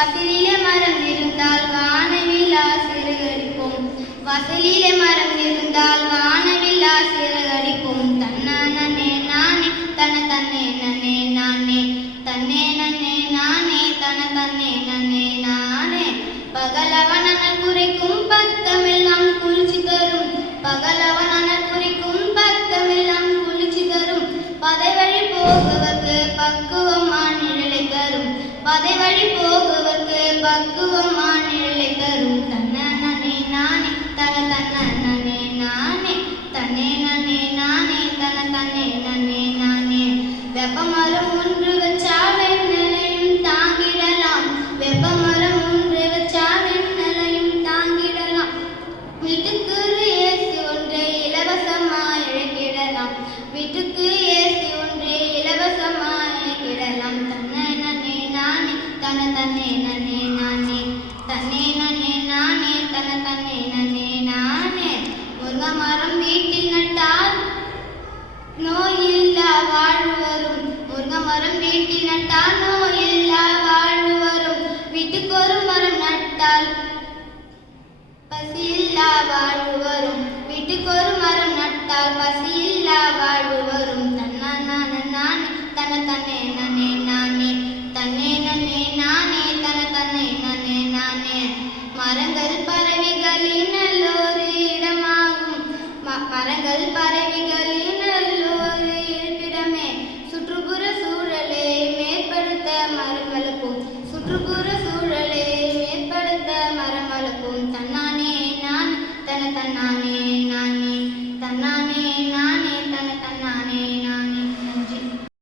வாசலிலே மரம் இருந்தால் வானவில்லா சிறகடிக்கும். வாசலிலே மரம் இருந்தால் வானவில்லா சிறகடிக்கும். தன்னே நானே தன தன்னே நன்னே நானே தன்னே நன்னே நானே தன தன்னே நன்னே நானே. பகலவனன குறைக்கும் பக்கமெல்லாம் குளிர்ச்சி தரும். பகலவனன குறைக்கும் பக்கமெல்லாம் குளிர்ச்சி தரும். பதை வழி போகுவர்க்கு பக்குவமான நிழலை தரும். பதை வழி போகுவர்க்கு பக்குவமான நிழலை தரும். தன்னே நானே தன தன்னே நானே தன்னே நன்னே நானே தன தன்னே நன்னே நானே. வெப்பமரம் ஒன்று வச்சா வெண்ணலையும் தாங்கிடலாம். வெப்பமரம் ஒன்று வச்சா வெண்ணலையும் தாங்கிடலாம். வீட்டுக்கு ஏசி ஒன்றை இலவசமாய் இழக்கிடலாம். வீட்டுக்கு ஏசி ஒன்றை இலவசமாய் இழக்கிடலாம். தன்னே நன்னே நானே தன தன்னே நன்னே நானே தன்னே நன்னே நானே தன தன்னே நன்னே நானே. முருங்கை மரம் வீட்டில் நட்டால் நோயில்லா வாழ்வு வரும். முருங்கை மரம் வீட்டில் நட்டால் நோயில்லா வாழ்வு வரும். வீட்டுக்கு ஒரு மரம் நட்டால் பசியில்லா வாழ்வு வரும். வீட்டுக்கு ஒரு மரம் நட்டால் பசியில்லா வாழ்வு வரும். தன்னானே நானே தன தன்னே நன்னே நானே தன்னே நன்னே நானே தன தன்னே நன்னே நானே. மரங்கள் பறவைகளின் நல்லொரு இடமாகும். மரங்கள் பறவைகளின் நல்லொரு இருப்பிடமே. சுற்றுப்புற சூழலை மேம்படுத்த மரம் வளர்ப்போம். சுற்றுப்புற சூழல்